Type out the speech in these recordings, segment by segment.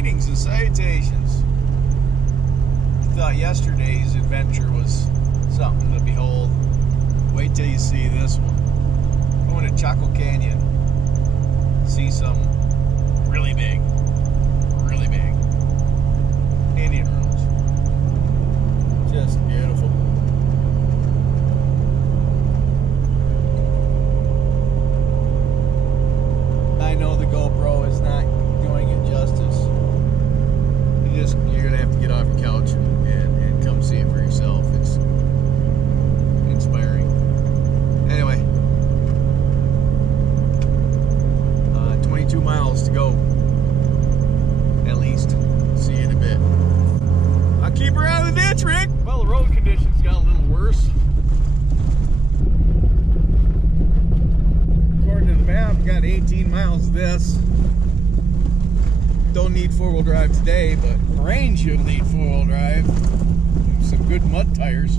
Greetings and salutations. I thought yesterday's adventure was something to behold. Wait till you see this one. Going to Chaco Canyon. See something really big. Really big. Indian rooms. Just beautiful. I know the GoPro is not doing it justice. You're gonna have to get off your couch and come see it for yourself. It's inspiring. Anyway, 22 miles to go, at least. See you in a bit. I'll keep her out of the ditch, Rick. Well, the road conditions got a little worse. According to the map, got 18 miles of this. Don't need four-wheel drive today, but range you'll need four-wheel drive. Some good mud tires.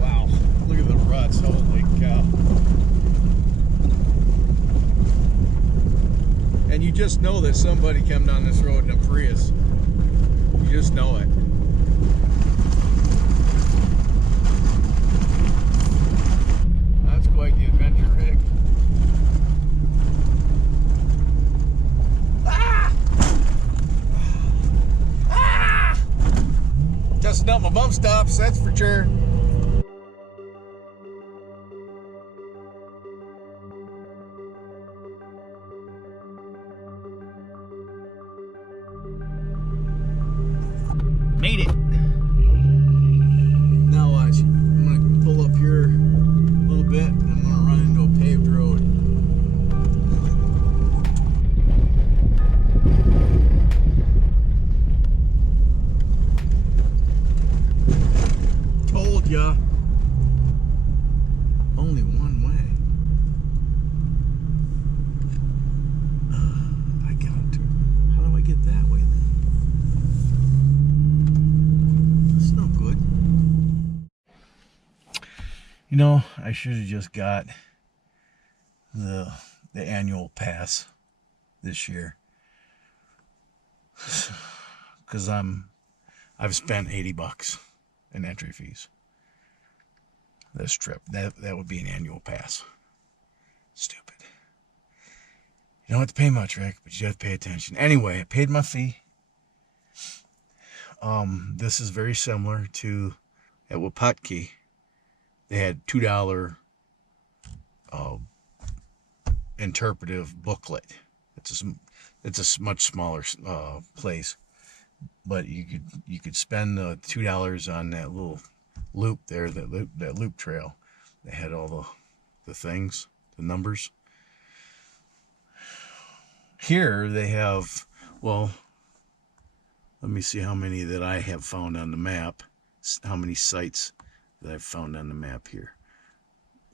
Wow, look at the ruts, holy cow. And you just know that somebody came down this road in a Prius. You just know it. That's quite the adventure, Rick. Dusting out my bump stops, that's for sure. Made it. Now watch. I'm gonna pull up here a little bit and I'm gonna run into a paved road. Told ya. Only one way. I got to. How do I get that way then? That's no good. You know, I should have just got the annual pass this year. Cause I've spent $80 in entry fees this trip. That would be an annual pass. Stupid. You don't have to pay much, Rick, but you have to pay attention. Anyway, I paid my fee. This is very similar to at Waputki. They had $2 interpretive booklet. It's a much smaller place. But you could spend $2 on that little loop there, that loop trail. They had all the things, the numbers. Here they have, well, let me see how many that I have found on the map. How many sites that I've found on the map here.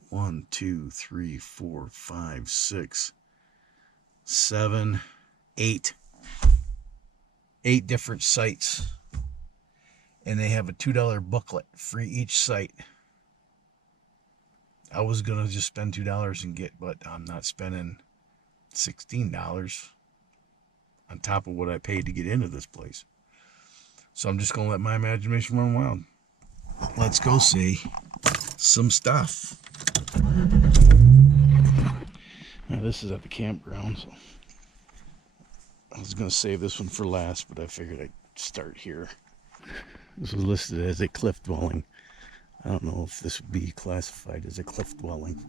1, 2, 3, 4, 5, 6, 7, 8. 8 different sites, and they have a $2 booklet for each site. I was gonna just spend $2 and get, but I'm not spending $16 on top of what I paid to get into this place. So I'm just gonna let my imagination run wild. Let's go see some stuff. Now this is at the campground, so I was going to save this one for last, but I figured I'd start here. This was listed as a cliff dwelling. I don't know if this would be classified as a cliff dwelling.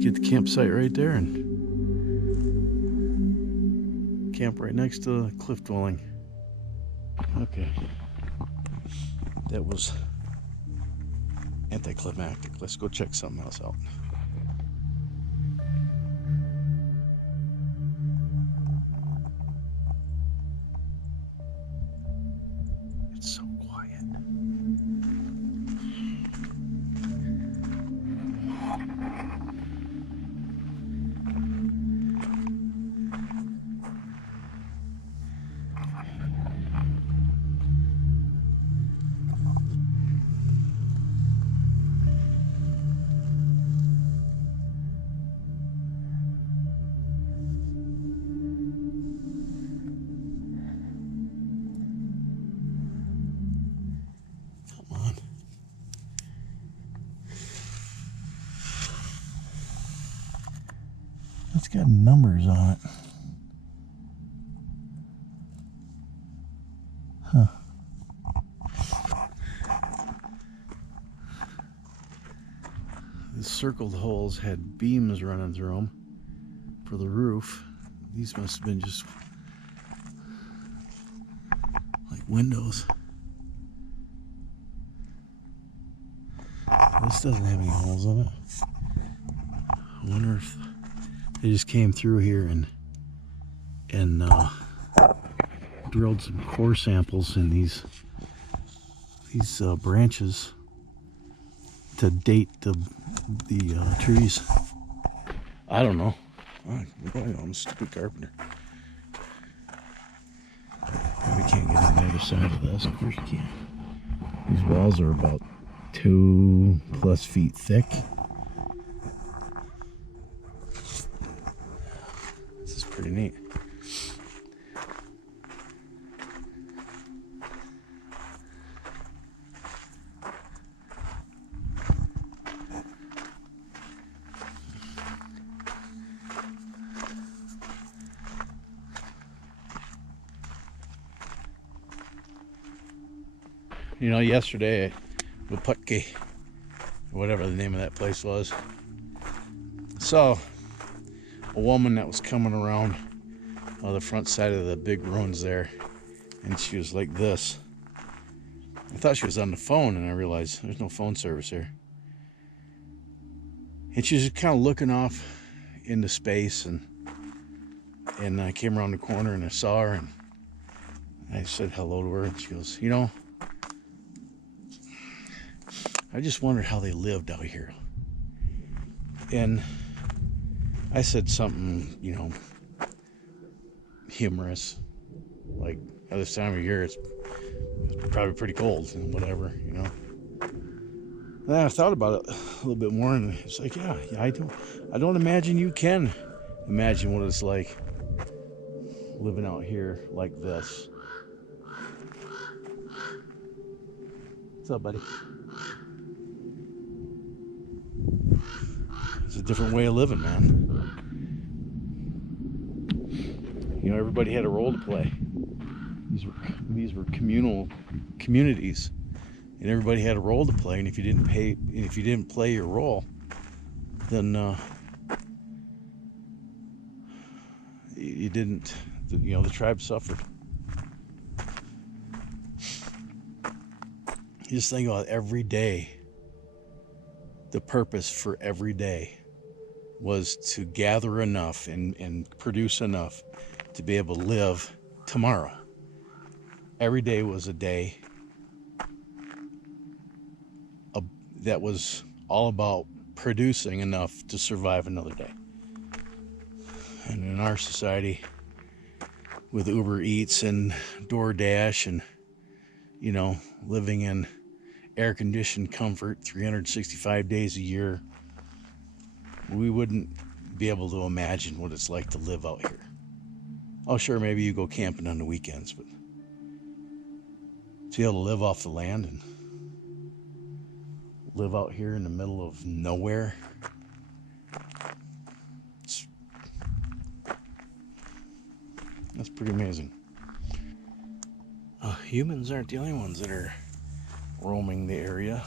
Get the campsite right there and camp right next to the cliff dwelling. Okay, that was anticlimactic. Let's go check something else out. It's so quiet. Come on. It's got numbers on it. Huh. The circled holes had beams running through them for the roof. These must have been just like windows. This doesn't have any holes in it. I wonder if they just came through here and drilled some core samples in these branches to date the trees. I don't know. I'm a stupid carpenter. We can't get on the other side of this. Of course you can. These walls are about 2+ feet thick. This is pretty neat. You know, yesterday, Waputke, whatever the name of that place was, saw a woman that was coming around the front side of the big ruins there, and she was like this. I thought she was on the phone, and I realized there's no phone service here. And she was just kind of looking off into space, and I came around the corner and I saw her, and I said hello to her, and she goes, you know, I just wondered how they lived out here. And I said something, you know, humorous, like, at this time of year it's probably pretty cold and whatever, you know. And then I thought about it a little bit more, and it's like, yeah, I don't imagine you can imagine what it's like living out here like this. What's up, buddy? It's a different way of living, man. You know, everybody had a role to play. These were communal communities, and everybody had a role to play. And if you didn't play your role, then you didn't. You know, the tribe suffered. You just think about every day. The purpose for every day was to gather enough and produce enough to be able to live tomorrow. Every day was a day that was all about producing enough to survive another day. And in our society, with Uber Eats and DoorDash and, you know, living in air-conditioned comfort 365 days a year, we wouldn't be able to imagine what it's like to live out here. Oh, sure, maybe you go camping on the weekends, but to be able to live off the land and live out here in the middle of nowhere, that's pretty amazing. Humans aren't the only ones that are roaming the area.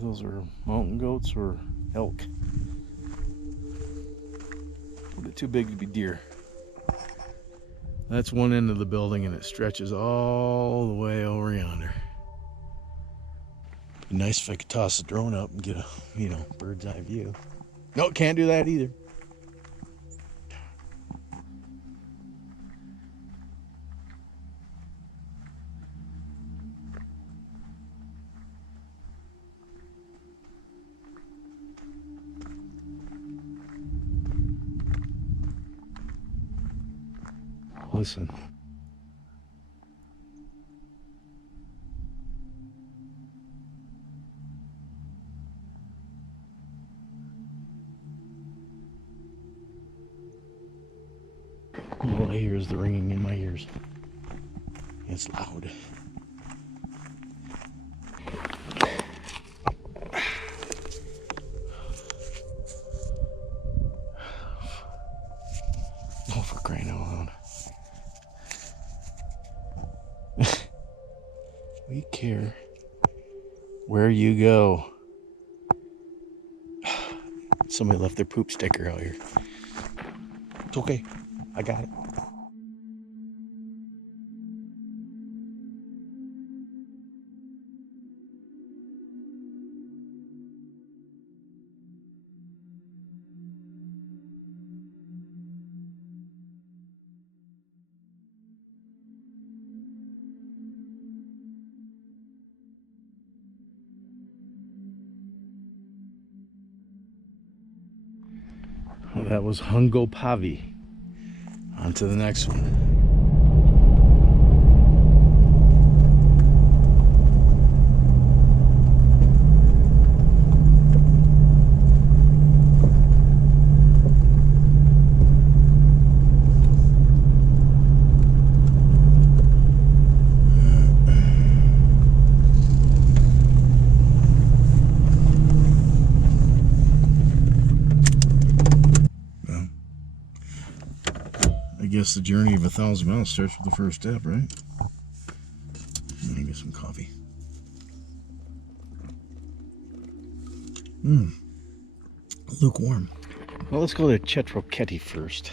Those are mountain goats or elk. bit too big to be deer. That's one end of the building, and it stretches all the way over yonder. Be nice if I could toss a drone up and get a, bird's eye view. No, can't do that either. Listen. All I hear is the ringing in my ears. It's loud. Oh, for crying out loud. We care where you go. Somebody left their poop sticker out here. It's okay. I got it. Well, that was Hungopavi. On to the next one. I guess the journey of 1,000 miles starts with the first step, right? Let me get some coffee. Lukewarm. Well, let's go to Chetroketi first.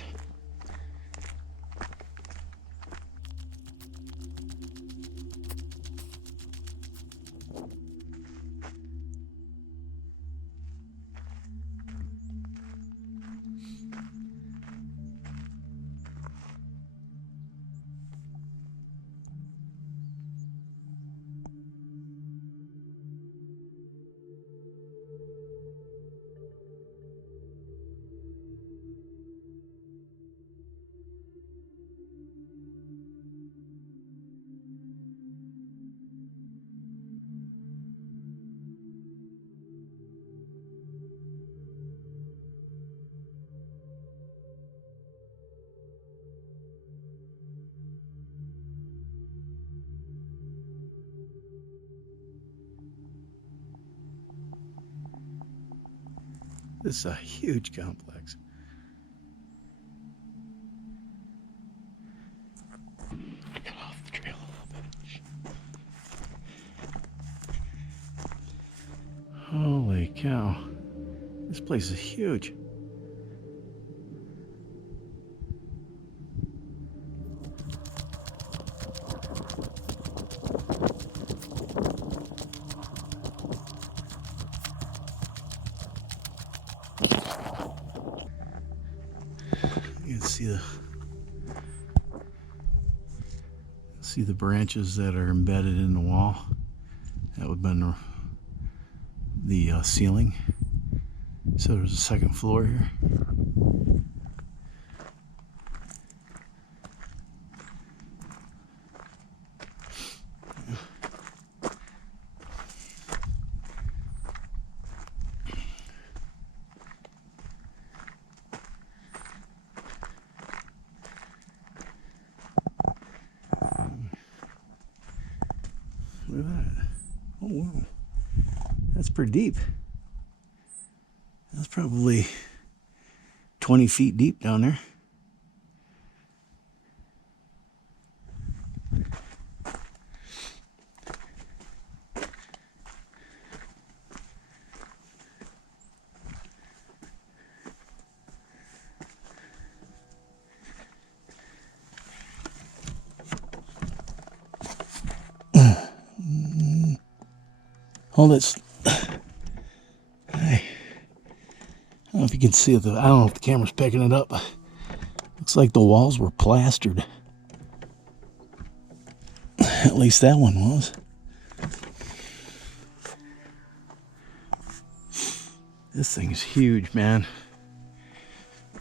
This is a huge complex. Get off the trail a little bit. Holy cow. This place is huge. You can see the branches that are embedded in the wall. That would have been the ceiling. So there's a second floor here. Look at that. Oh, wow. That's pretty deep. That's probably 20 feet deep down there. all that's, I don't know if you can see it. I don't know if the camera's picking it up. Looks like the walls were plastered. At least that one was. This thing is huge, man.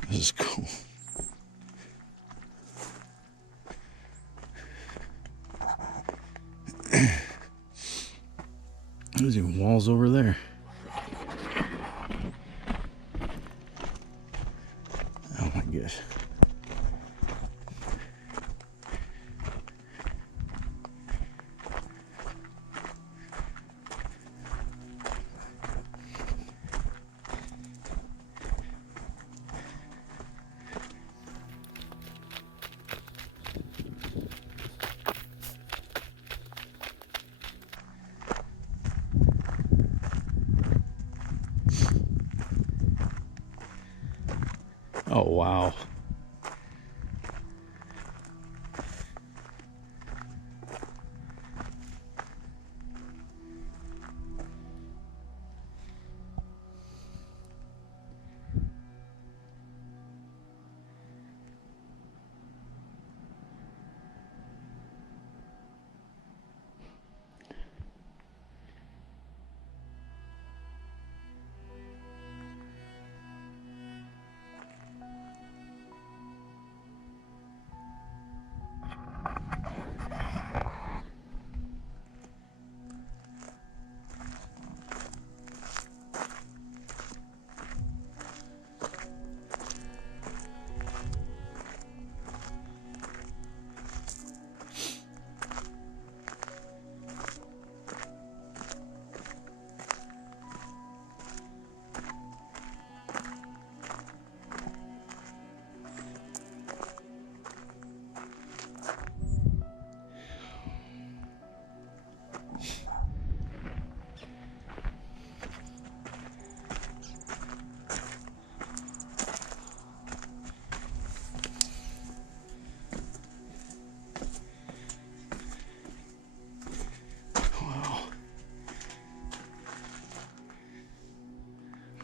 This is cool. There's even walls over there. Oh my gosh. Oh, wow.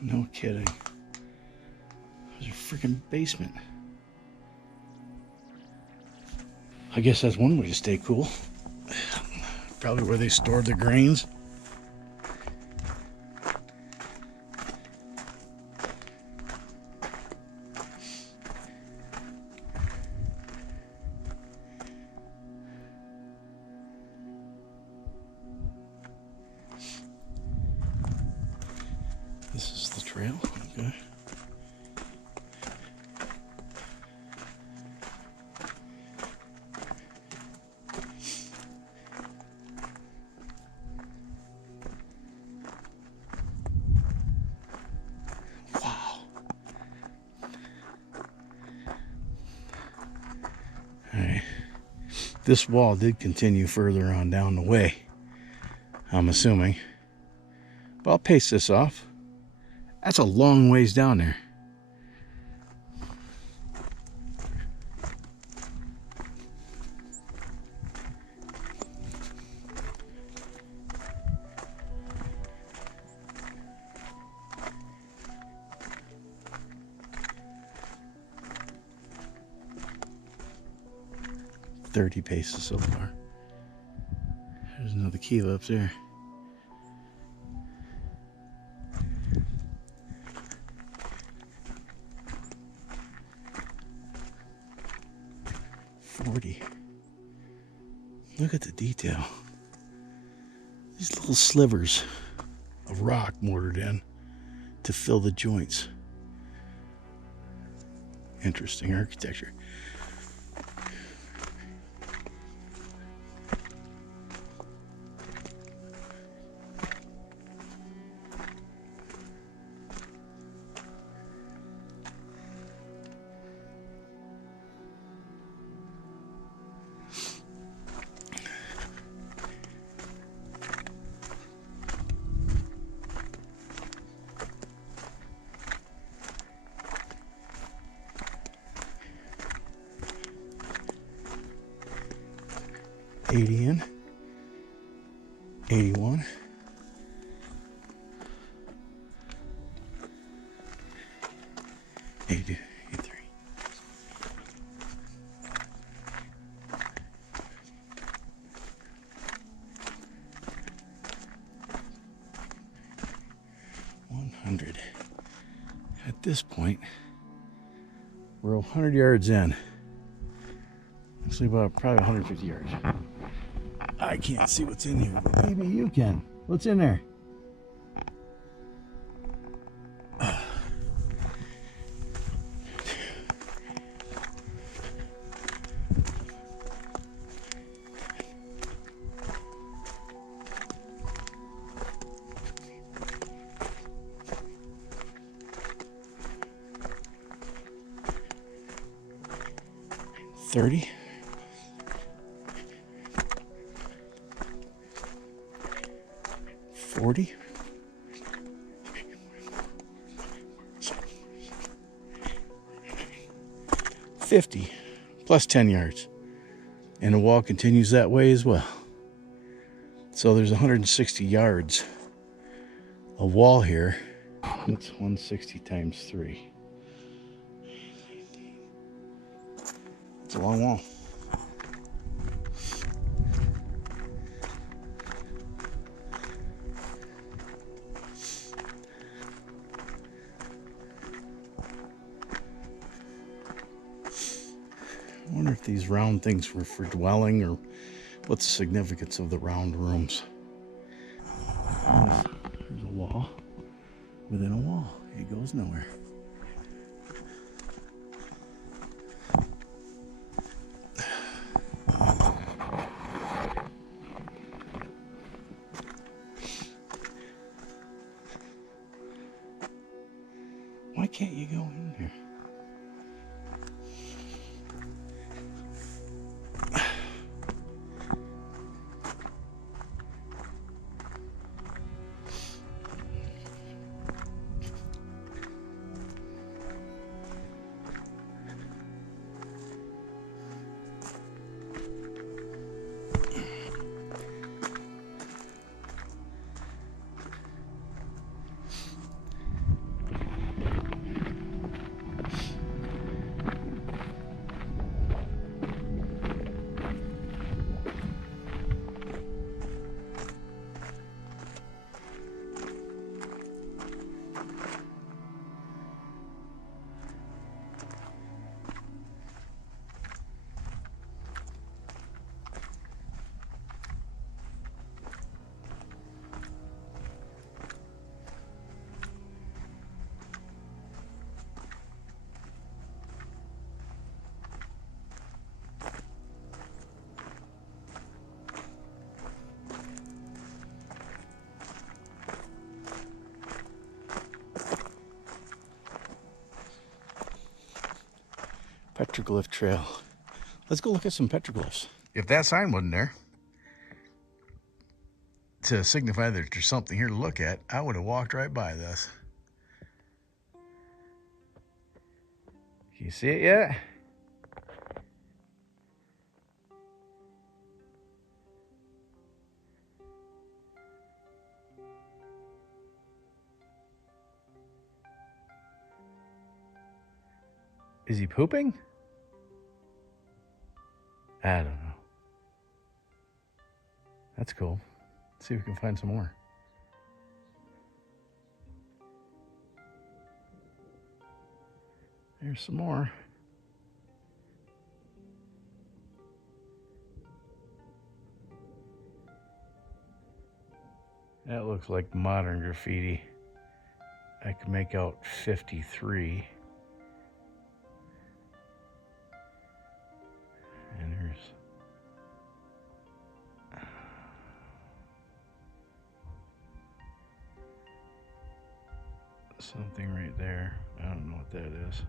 No kidding. There's a freaking basement. I guess that's one way to stay cool. Probably where they stored their grains. This is the trail. Okay. Wow. All right. This wall did continue further on down the way, I'm assuming. But I'll paste this off. That's a long ways down there. .30 paces so far. There's another keel up there. Look at the detail. These little slivers of rock mortared in to fill the joints. Interesting architecture. In, 81, At this point, we're 100 yards in. Actually, about probably 150 yards. I can't see what's in here, but maybe you can. What's in there? $30. $40. $50 plus 10 yards. And the wall continues that way as well. So there's 160 yards of wall here. That's 160 times 3. It's a long wall. I wonder if these round things were for dwelling, or what's the significance of the round rooms. There's a wall within a wall. It goes nowhere. Why can't you go in there? Petroglyph trail. Let's go look at some petroglyphs. If that sign wasn't there to signify that there's something here to look at, I would have walked right by this. Can you see it yet? Is he pooping? I don't know. That's cool. Let's see if we can find some more. There's some more. That looks like modern graffiti. I can make out 53. And there's something right there. I don't know what that is.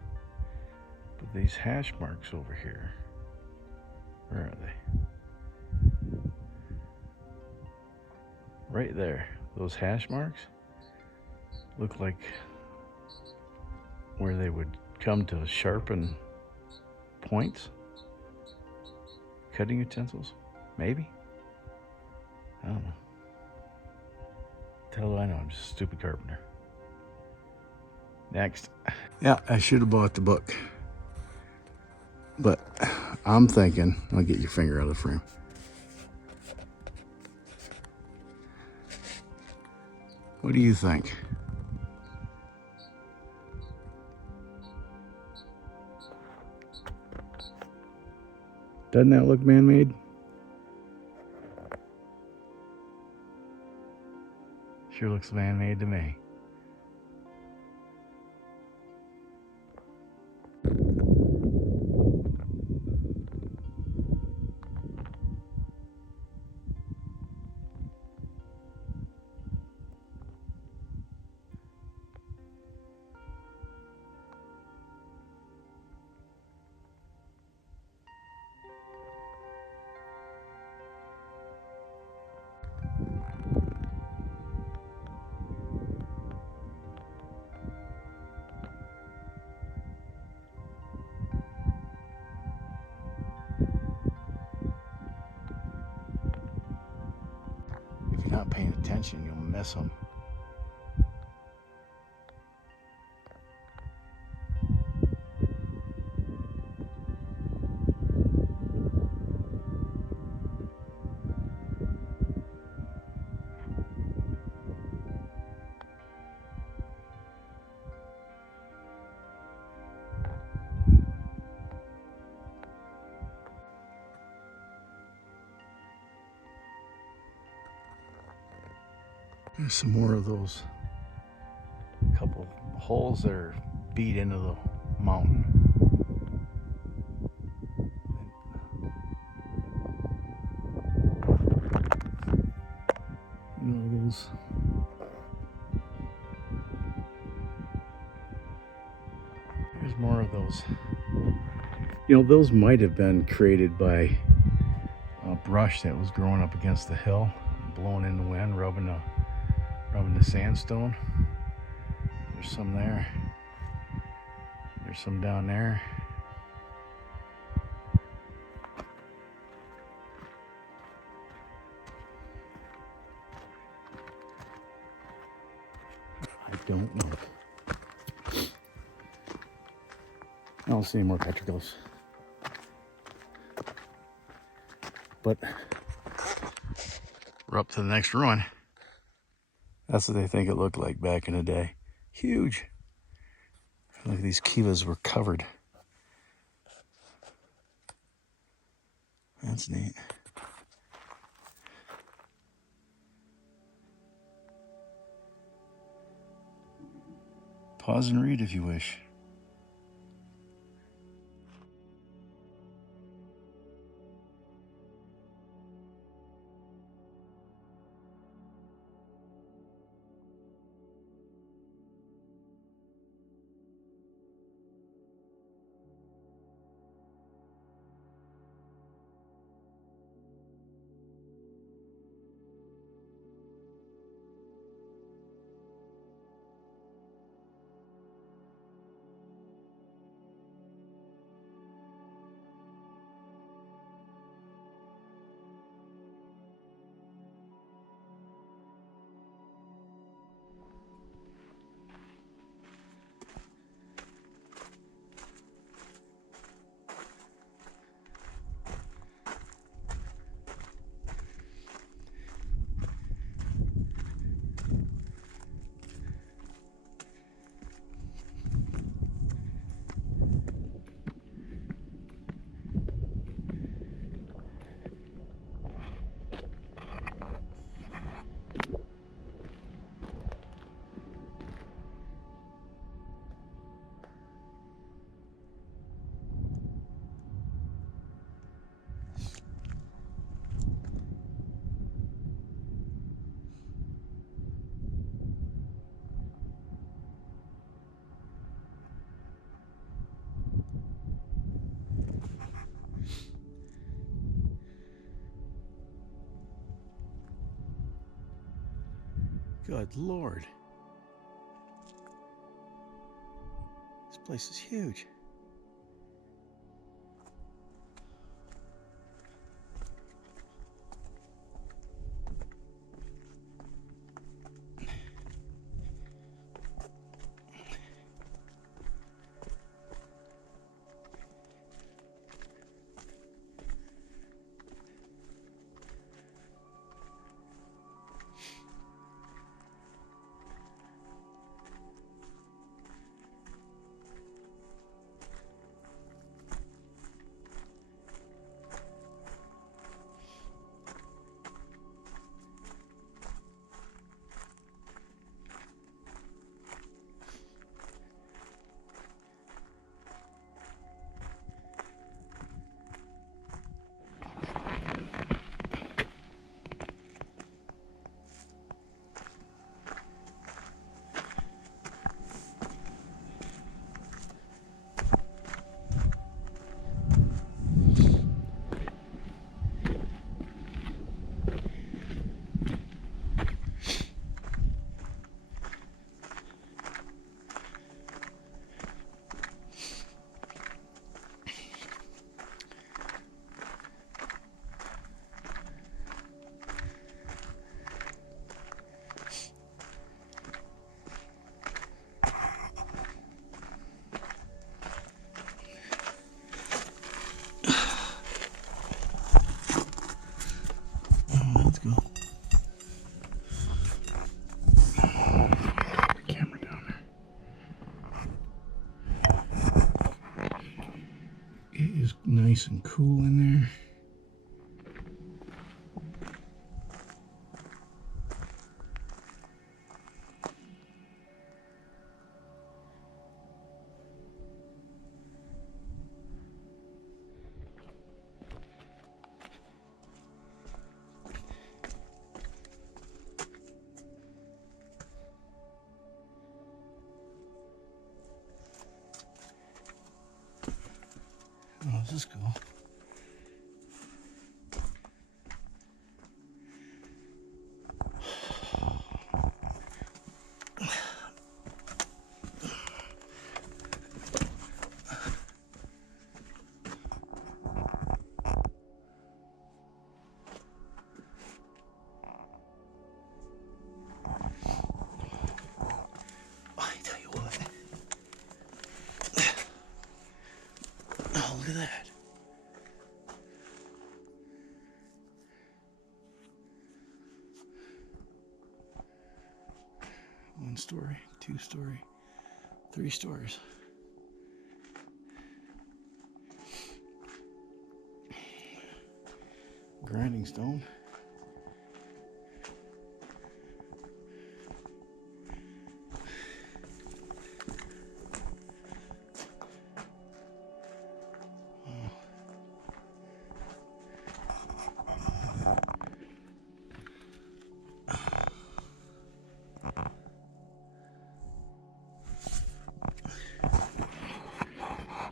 But these hash marks over here, where are they? Right there. Those hash marks look like where they would come to sharpen points. Cutting utensils? Maybe? I don't know. What the hell do I know? I'm just a stupid carpenter. Next. Yeah, I should have bought the book. But I'm thinking, I'll get your finger out of the frame. What do you think? Doesn't that look man-made? Sure looks man-made to me. If you're not paying attention, you'll miss them. There's some more of those couple holes that are beat into the mountain. You know, those there's more of those. You know, those might have been created by a brush that was growing up against the hill, blowing in the wind, rubbing the sandstone. There's some there. There's some down there. I don't know. I don't see any more petroglyphs. But we're up to the next ruin. That's what they think it looked like back in the day. Huge. Look, these kivas were covered. That's neat. Pause and read if you wish. Good Lord. This place is huge. is nice and cool in there. Oh, this is cool. I tell you what. Oh, look at that. One story, 2 story, 3 stories. Grinding stone.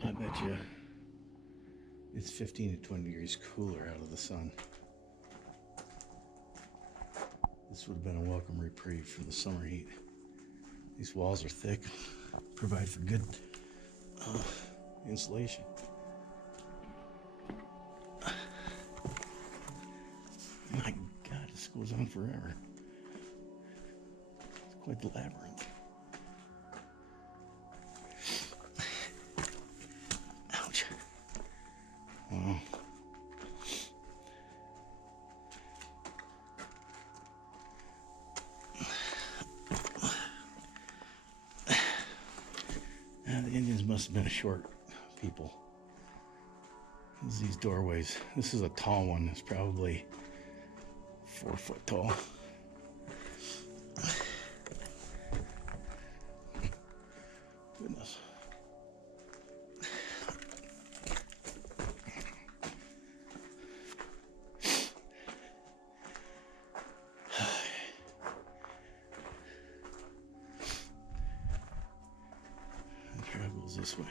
I bet you it's 15 to 20 degrees cooler out of the sun. This would have been a welcome reprieve from the summer heat. These walls are thick, provide for good insulation. My God, this goes on forever. It's quite the labyrinth. Ouch. Wow. The Indians must have been a short people. These doorways. This is a tall one. It's probably 4 foot tall. Goodness. The trail goes this way.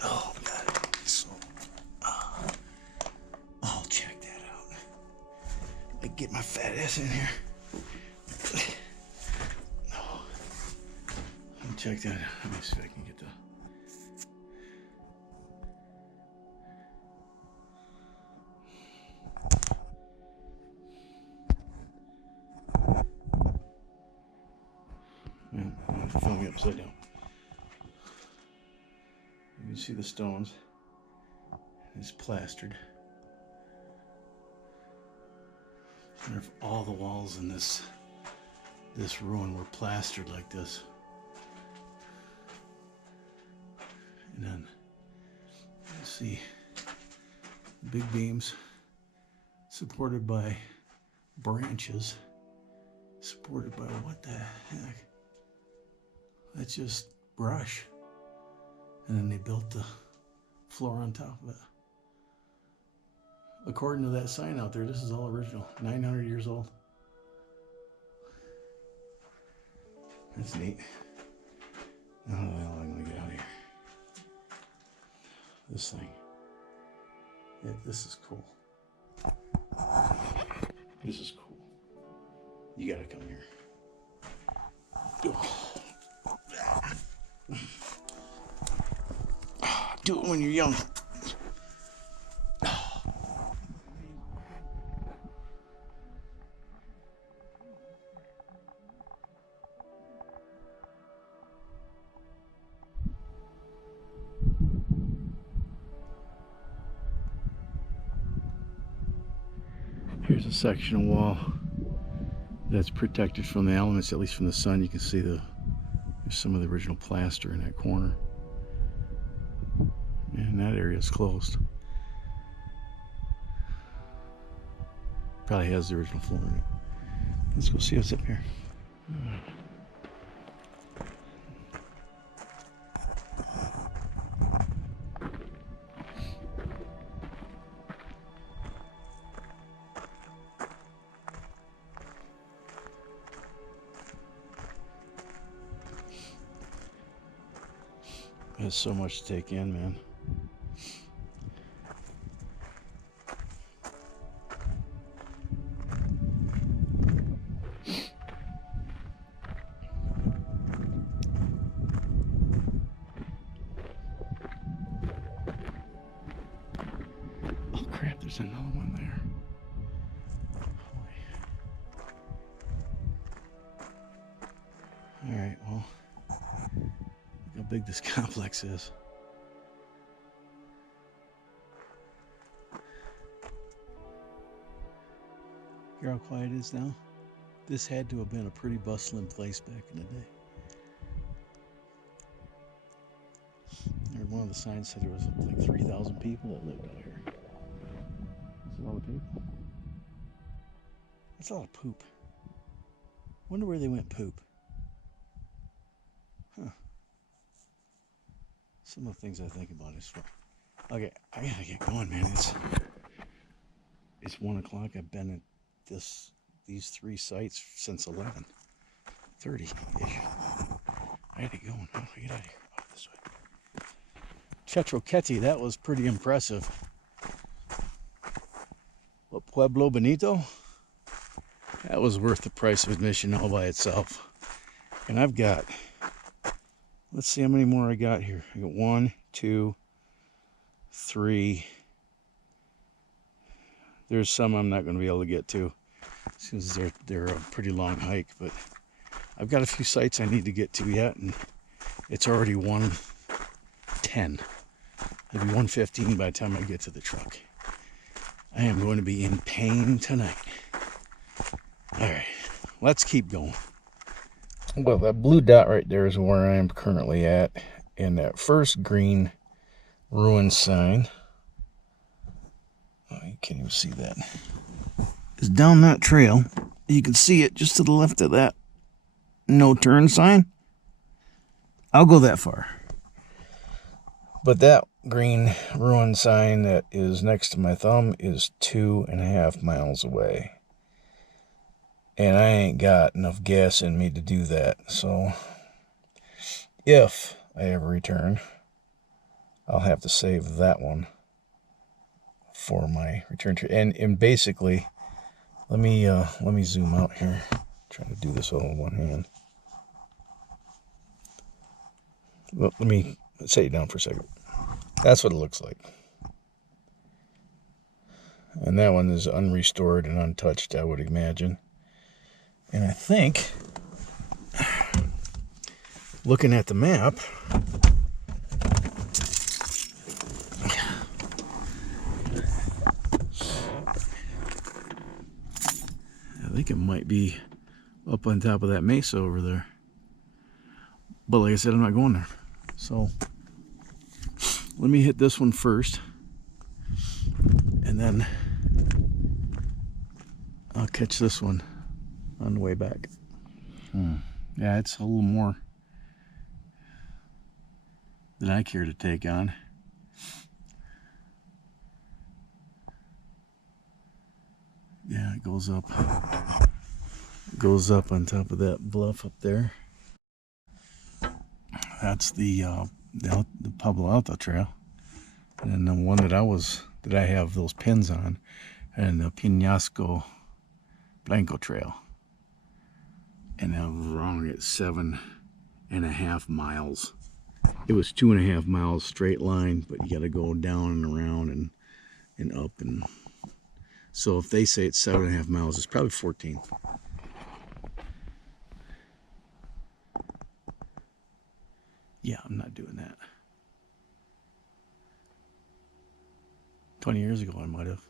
Oh, God. So, oh, check that out. Let me get my fat ass in here. Oh, check that out. Let me see if I can get the... Well, I'm going to film me upside down. You can see the stones. It's plastered. I wonder if all the walls in this ruin were plastered like this. And then, let's see, big beams supported by branches, supported by what the heck? That's just brush. And then they built the floor on top of it. According to that sign out there, this is all original, 900 years old. That's neat. How the hell am I gonna get out of here? This thing. Yeah, this is cool. This is cool. You gotta come here. Do it when you're young. Here's a section of wall that's protected from the elements, at least from the sun. You can see there's some of the original plaster in that corner. And that area is closed. Probably has the original floor in it. Let's go see what's up here. There's so much to take in, man. Oh crap, there's another one there. All right, well, look how big this complex is. Hear how quiet it is now? This had to have been a pretty bustling place back in the day. One of the signs said there was like 3,000 people that lived out here. That's a lot of people. That's a lot of poop. Wonder where they went poop. Huh. Some of the things I think about is, okay, I gotta get going, man. It's 1 o'clock. I've been at these 3 sites since 11:30 ish. I gotta get going. How do I get out of here? Oh, this way. Chetroqueti, that was pretty impressive. What, Pueblo Bonito? That was worth the price of admission all by itself. And I've got, let's see how many more I got here. I got 1, 2, 3. There's some I'm not going to be able to get to since they're a pretty long hike, but I've got a few sites I need to get to yet, and it's already 1:10. It'll be 1:15 by the time I get to the truck. I am going to be in pain tonight. All right, let's keep going. Well, that blue dot right there is where I am currently at, and that first green ruin sign, oh, you can't even see that, is down that trail. You can see it just to the left of that no turn sign. I'll go that far. But that green ruin sign that is next to my thumb is 2.5 miles away. And I ain't got enough gas in me to do that. So if I ever return, I'll have to save that one for my return trip. And basically, let me zoom out here. Try to do this all in one hand. Well, let me set you down for a second. That's what it looks like. And that one is unrestored and untouched, I would imagine. And I think, looking at the map, I think it might be up on top of that mesa over there. But like I said, I'm not going there. So let me hit this one first, and then I'll catch this one on the way back. Yeah, it's a little more than I care to take on. Yeah, it goes up on top of that bluff up there. That's the Pablo Alto Trail, and the one that I have those pins on, and the Peñasco Blanco Trail. And I'm wrong, it's 7.5 miles it was 2.5 miles straight line, but you got to go down and around and up. And so if they say it's 7.5 miles, it's probably 14. Yeah, I'm not doing that. 20 years ago, I might have.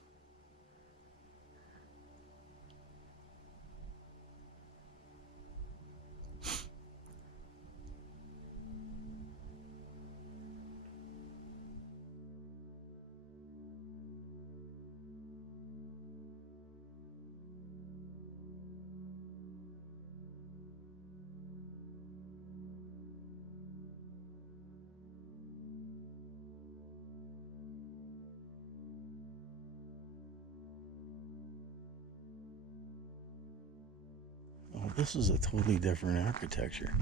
Oh, this is a totally different architecture.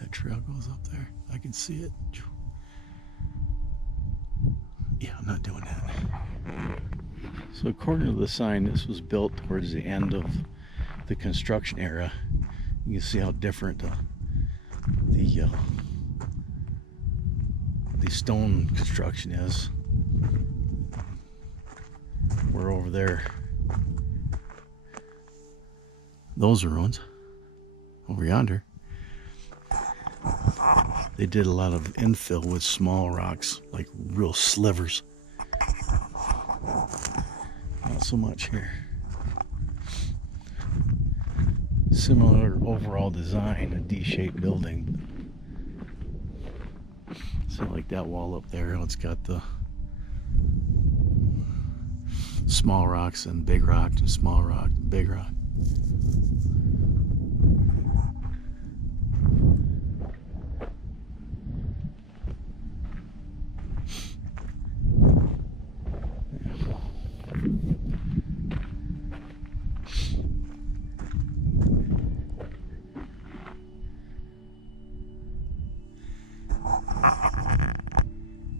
That trail goes up there. I can see it. Yeah, I'm not doing that. So according to the sign, this was built towards the end of the construction era. You can see how different the stone construction is. We're over there. Those are ruins. Over yonder. They did a lot of infill with small rocks, like real slivers. Not so much here. Similar overall design, a D-shaped building. So like that wall up there, it's got the small rocks and big rock and small rock and big rock.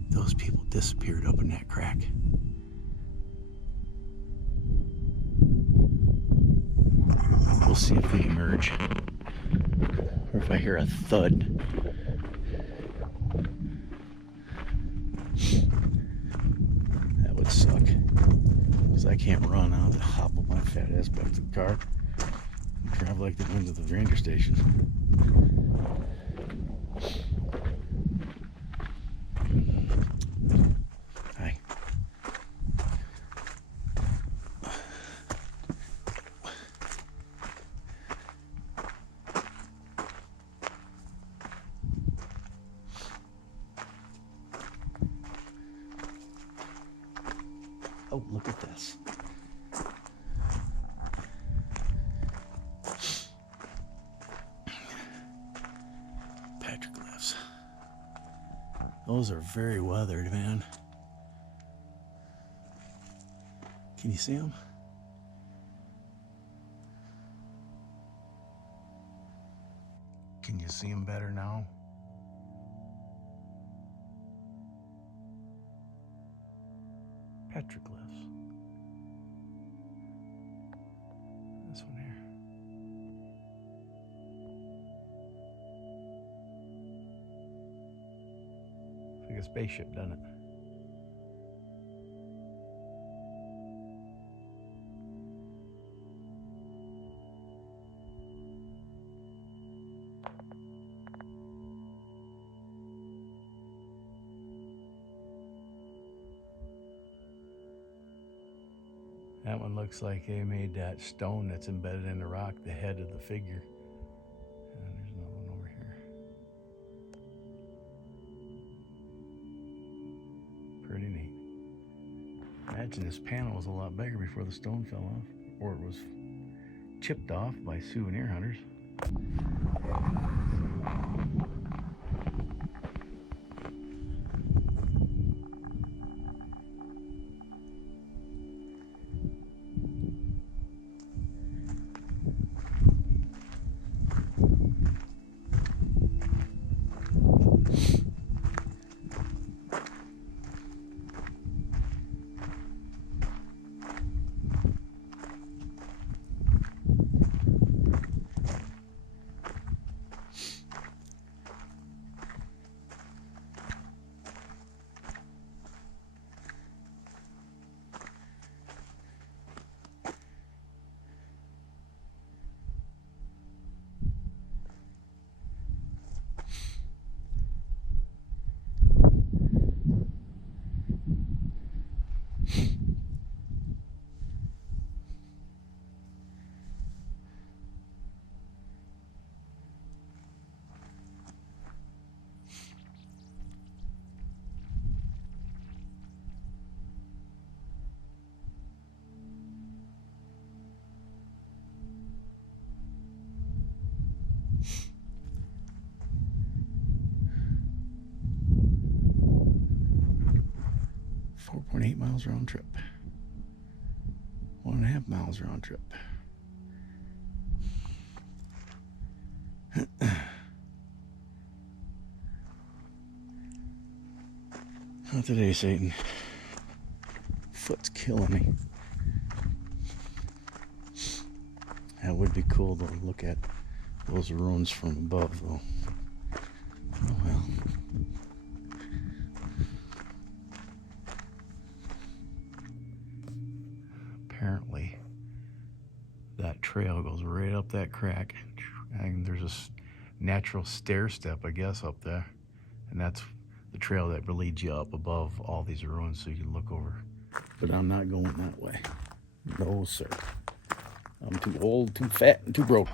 Those people disappeared up in that crack. We'll see if they emerge. Or if I hear a thud. That would suck. Because I can't run. I'll have to hobble my fat ass back to the car and drive like the wind to the ranger station. Hi. Oh, look at this. Petroglyphs. Those are very weathered, man. Can you see them? Can you see them better now? Petroglyphs. This one here. It's like a spaceship, doesn't it? That one looks like they made that stone that's embedded in the rock the head of the figure. And there's another one over here. Pretty neat. Imagine this panel was a lot bigger before the stone fell off, or it was chipped off by souvenir hunters. .8 miles round trip. 1.5 miles round trip. Not today, Satan. Foot's killing me. That would be cool to look at those ruins from above, though. Oh well. Apparently, that trail goes right up that crack, and there's a natural stair step, I guess, up there, and that's the trail that leads you up above all these ruins so you can look over. But I'm not going that way. No, sir. I'm too old, too fat, and too broke.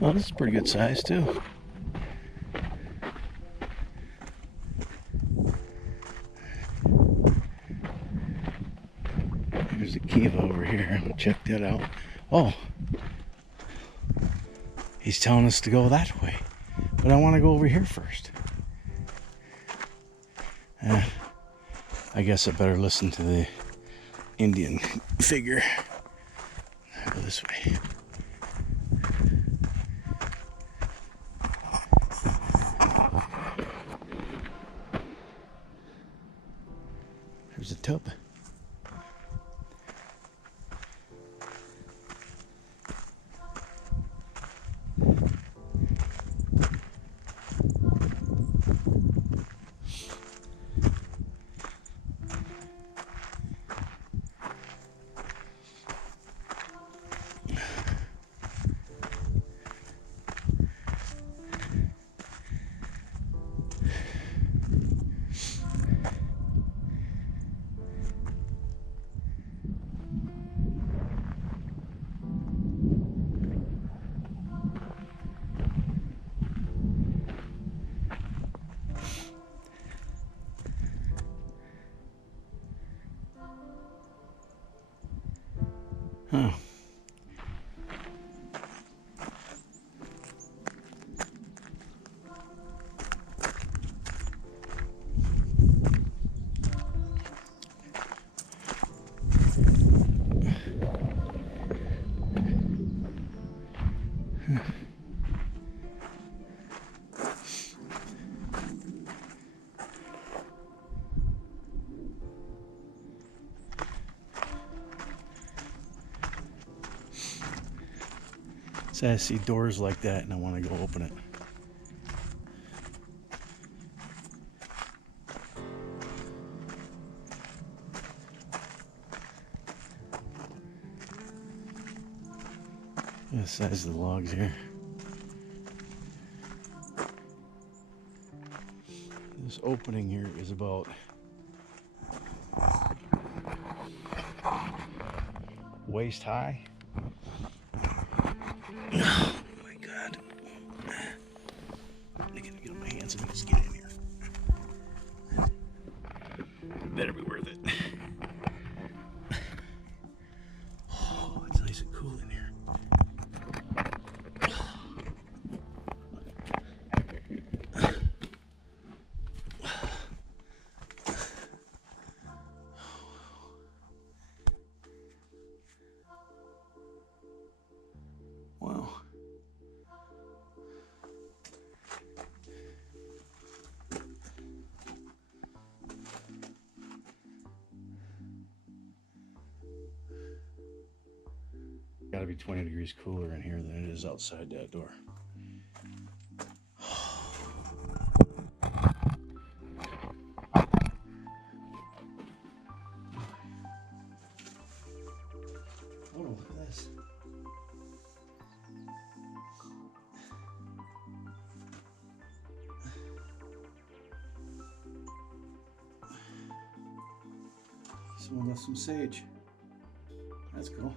Well, this is pretty good size, too. There's a kiva over here. I'm gonna check that out. Oh, he's telling us to go that way, but I want to go over here first. I guess I better listen to the Indian figure. I'll go this way. There's a tub. Huh. So I see doors like that and I want to go open it. The size of the logs here. This opening here is about waist high. Oh my God. I gotta get on my hands and just get in here. Better be worth it. Oh, it's nice and cool in here. Wow. Gotta be 20 degrees cooler in here than it is outside that door. Oh, look at this. Someone left some sage. That's cool.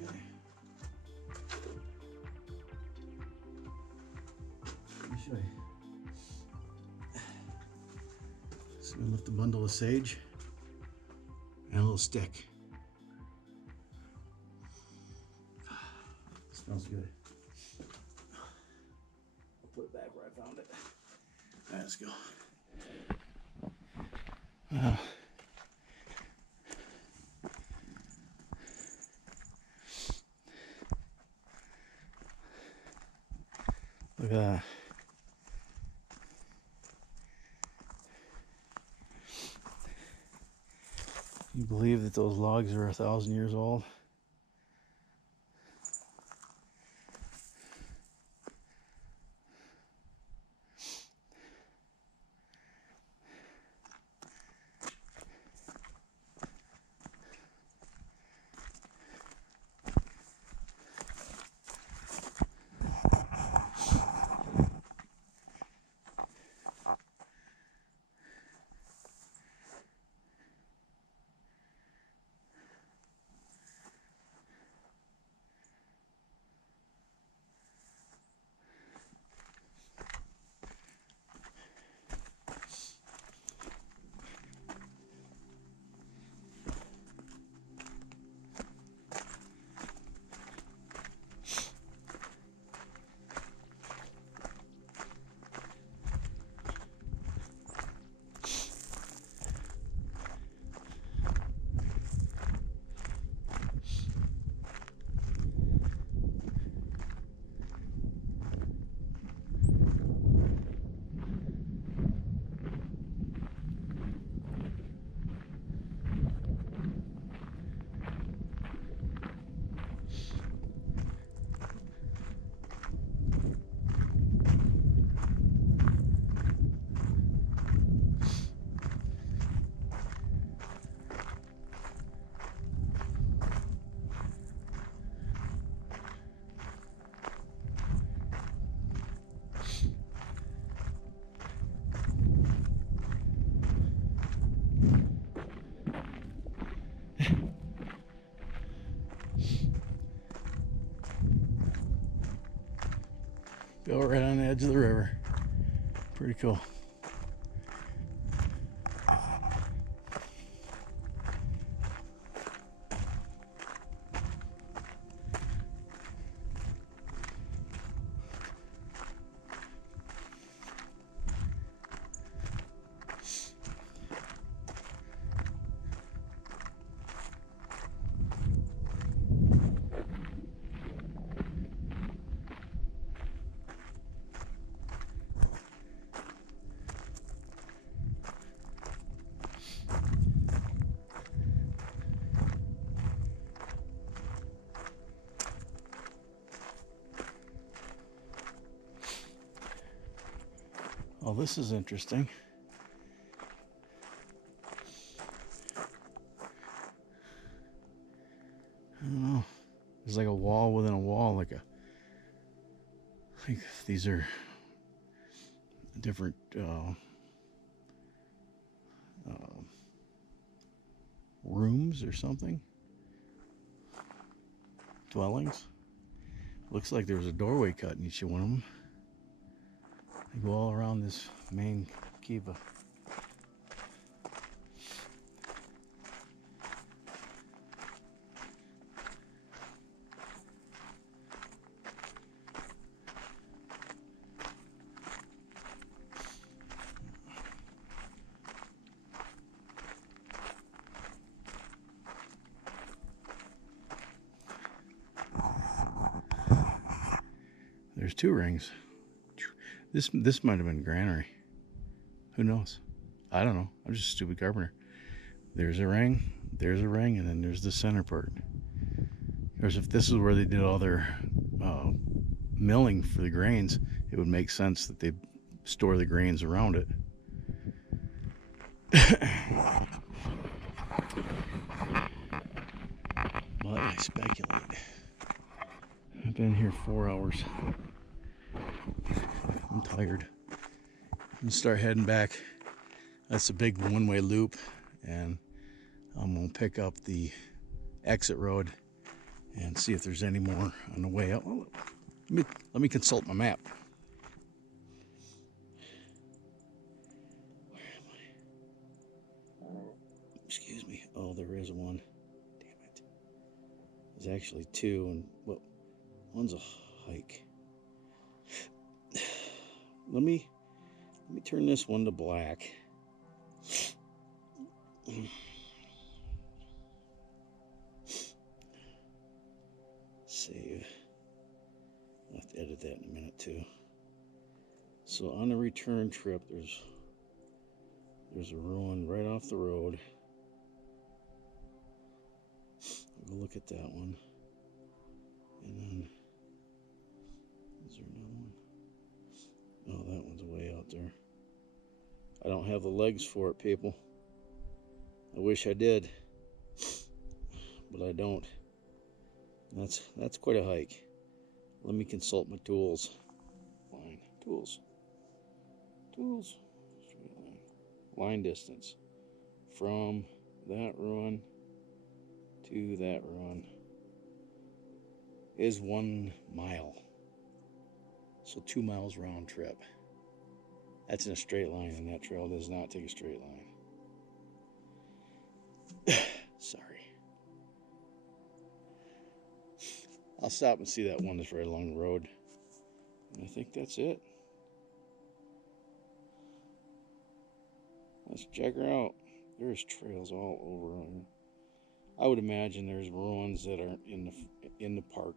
Okay. Let me show you. So we left a bundle of sage and a little stick. Smells good. I'll put it back where I found it. All right, let's go. Look at that. You believe that those logs are 1,000 years old? Go right on the edge of the river. Pretty cool. this is interesting. I don't know. There's like a wall within a wall, like these are different rooms or something. Dwellings. Looks like there's a doorway cut in each one of them. They go all around this main kiva. There's 2 rings. This might have been granary. Who knows? I don't know. I'm just a stupid carpenter. There's a ring, and then there's the center part. Because if this is where they did all their milling for the grains, it would make sense that they store the grains around it. But I speculate. I've been here 4 hours. I'm tired. I'm gonna start heading back. That's a big one-way loop, and I'm gonna pick up the exit road and see if there's any more on the way out. Well, let me consult my map. Where am I? Excuse me. Oh, there is one. Damn it. There's actually 2, and well, one's a hike. Let me turn this one to black. Save. I'll have to edit that in a minute too. So on the return trip, there's a ruin right off the road. I'll go look at that one. And then is there another one? Oh, that one's way out there. I don't have the legs for it, people. I wish I did, but I don't. That's quite a hike. Let me consult my tools. Line, tools. Straight line. Line distance from that ruin to that ruin is 1 mile. So 2 miles round trip. That's in a straight line, and that trail does not take a straight line. Sorry. I'll stop and see that one that's right along the road. And I think that's it. Let's check her out. There's trails all over here. I would imagine there's ruins that are in the park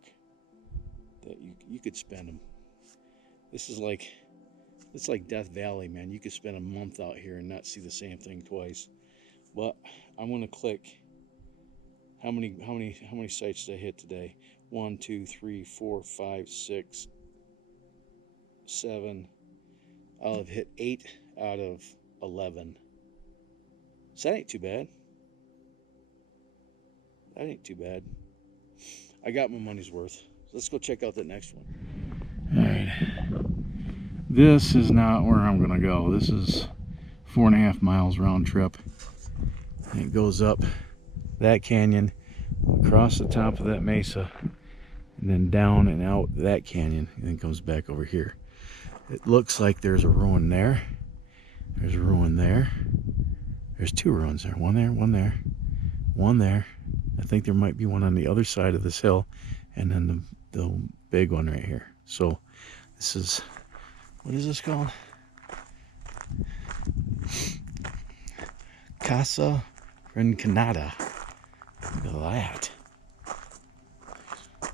that you could spend them. It's like Death Valley, man. You could spend a month out here and not see the same thing twice. But I'm gonna click. How many sites did I hit today? 1, 2, 3, 4, 5, 6, 7. I'll have hit 8 out of 11. So that ain't too bad. That ain't too bad. I got my money's worth. So let's go check out that next one. All right. This is not where I'm gonna go. This is 4.5 miles round trip. And it goes up that canyon, across the top of that mesa, and then down and out that canyon, and then comes back over here. It looks like there's a ruin there. There's a ruin there. There's 2 ruins there. One there, one there, one there. I think there might be one on the other side of this hill, and then the big one right here. So this is, what is this called? Casa Rinconada. Look at that.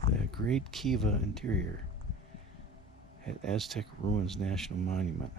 The Great Kiva Interior at Aztec Ruins National Monument.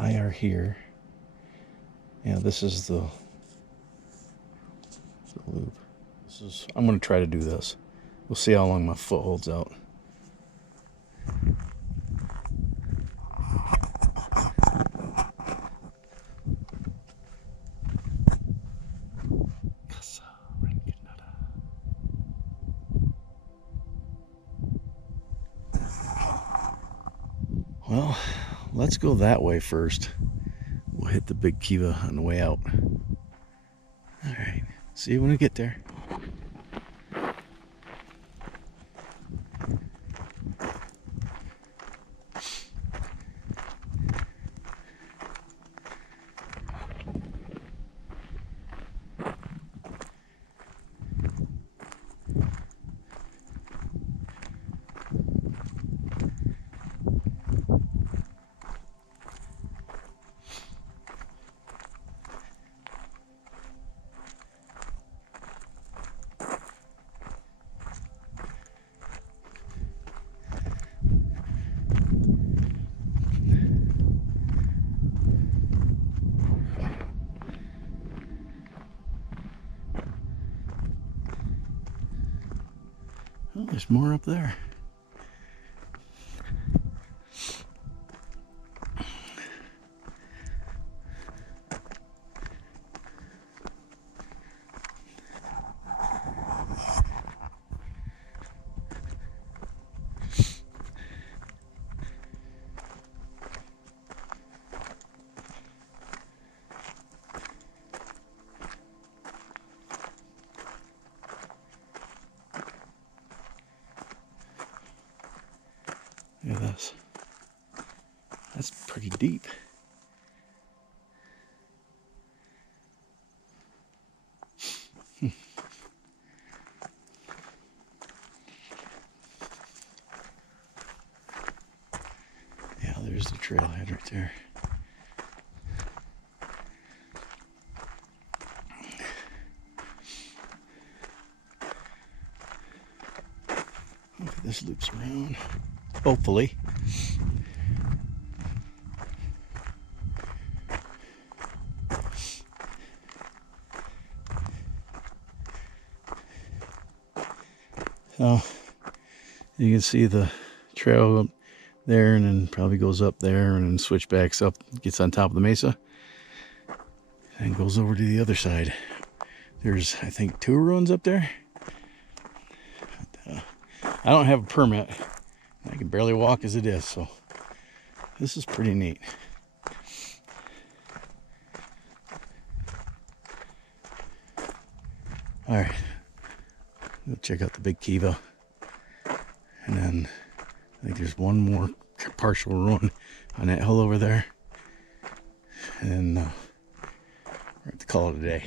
IR here. Yeah, this is the loop. I'm going to try to do this. We'll see how long my foot holds out. Well, let's go that way first. We'll hit the big kiva on the way out. All right. See you when we get there. Oh, there's more up there. Look at this. That's pretty deep. Yeah, there's the trailhead right there. Okay, this loops around. Hopefully. So you can see the trail up there, and then probably goes up there, and then switchbacks up, gets on top of the mesa, and goes over to the other side. There's, I think, 2 ruins up there. But, I don't have a permit. I can barely walk as it is, so this is pretty neat. All right, we'll check out the big kiva, and then I think there's one more partial ruin on that hill over there, and we're going to call it a day.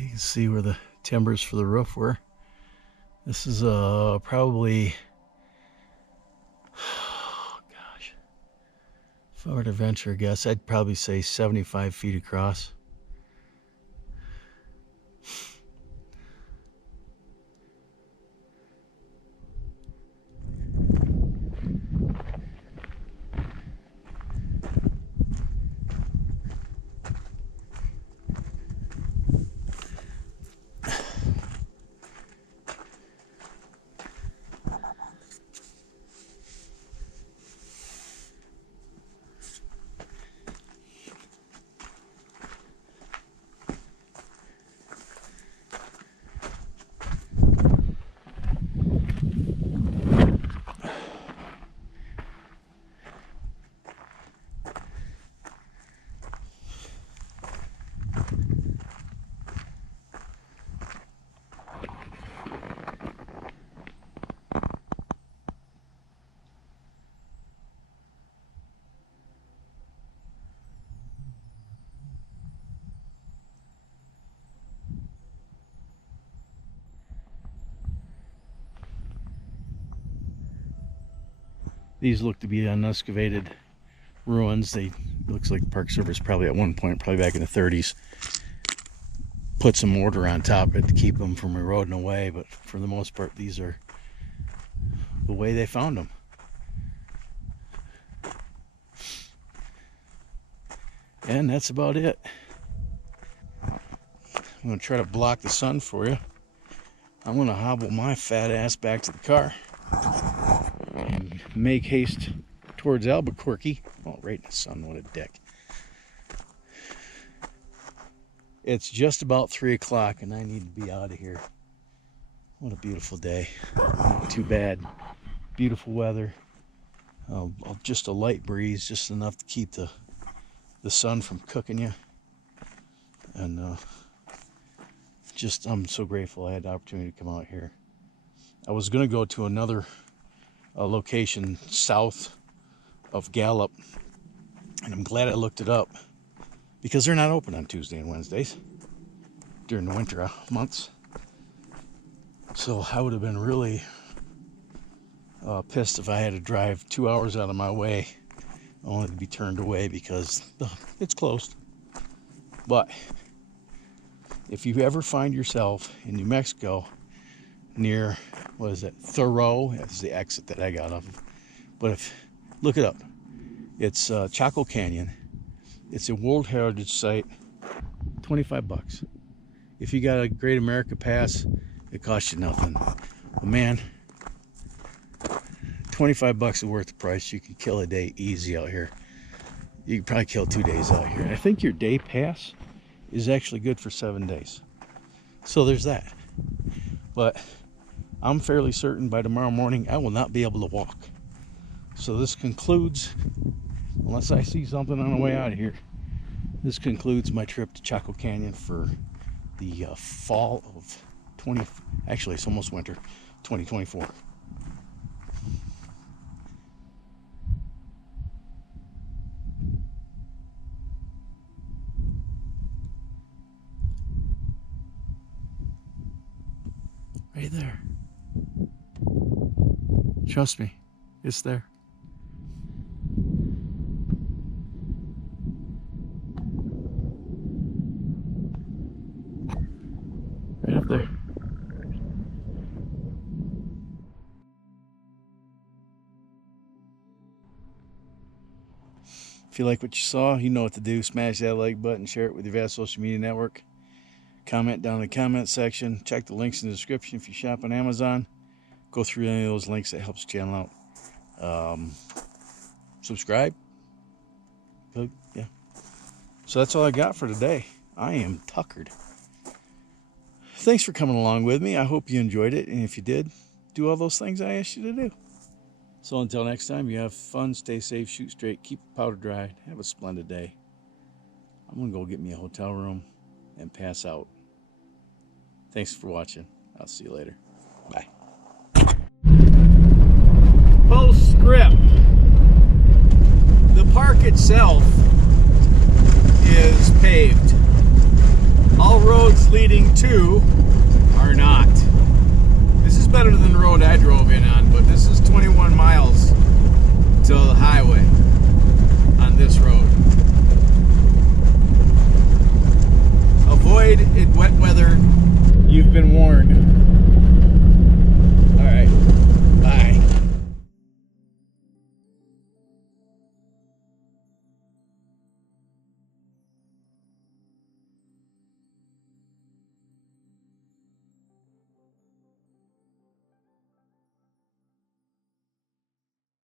You can see where the timbers for the roof were. This is probably, oh gosh, if I were to venture a guess, I'd probably say 75 feet across. These look to be unexcavated ruins. They looks like the Park Service probably at one point, probably back in the 30s, put some mortar on top of it to keep them from eroding away. But for the most part, these are the way they found them. And that's about it. I'm going to try to block the sun for you. I'm going to hobble my fat ass back to the car and make haste towards Albuquerque. Oh, right in the sun, what a dick. It's just about 3 o'clock and I need to be out of here. What a beautiful day. Not too bad. Beautiful weather. Just a light breeze, just enough to keep the sun from cooking you. And I'm so grateful I had the opportunity to come out here. I was going to go to another location south of Gallup, and I'm glad I looked it up because they're not open on Tuesday and Wednesdays during the winter months. So I would have been really pissed if I had to drive 2 hours out of my way only to be turned away because it's closed. But if you ever find yourself in New Mexico near, what is it, Thoreau, that's the exit that I got off of, but look it up. It's Chaco Canyon. It's a World Heritage Site, 25 bucks. If you got a Great America Pass, it costs you nothing. But man, 25 bucks is worth the price. You can kill a day easy out here. You can probably kill 2 days out here. And I think your day pass is actually good for 7 days. So there's that. But I'm fairly certain by tomorrow morning I will not be able to walk. So this concludes, unless I see something on the way out of here, this concludes my trip to Chaco Canyon for the fall of actually it's almost winter, 2024. Right there. Trust me, it's there. Right up there. If you like what you saw, you know what to do. Smash that like button, share it with your vast social media network. Comment down in the comment section. Check the links in the description if you shop on Amazon. Go through any of those links, that helps the channel out. Subscribe. Yeah. So that's all I got for today. I am tuckered. Thanks for coming along with me. I hope you enjoyed it. And if you did, do all those things I asked you to do. So until next time, you have fun, stay safe, shoot straight, keep the powder dry, have a splendid day. I'm going to go get me a hotel room and pass out. Thanks for watching. I'll see you later. Bye. Postscript. The park itself is paved. All roads leading to are not. This is better than the road I drove in on, but this is 21 miles to the highway on this road. Avoid it wet weather. You've been warned. All right.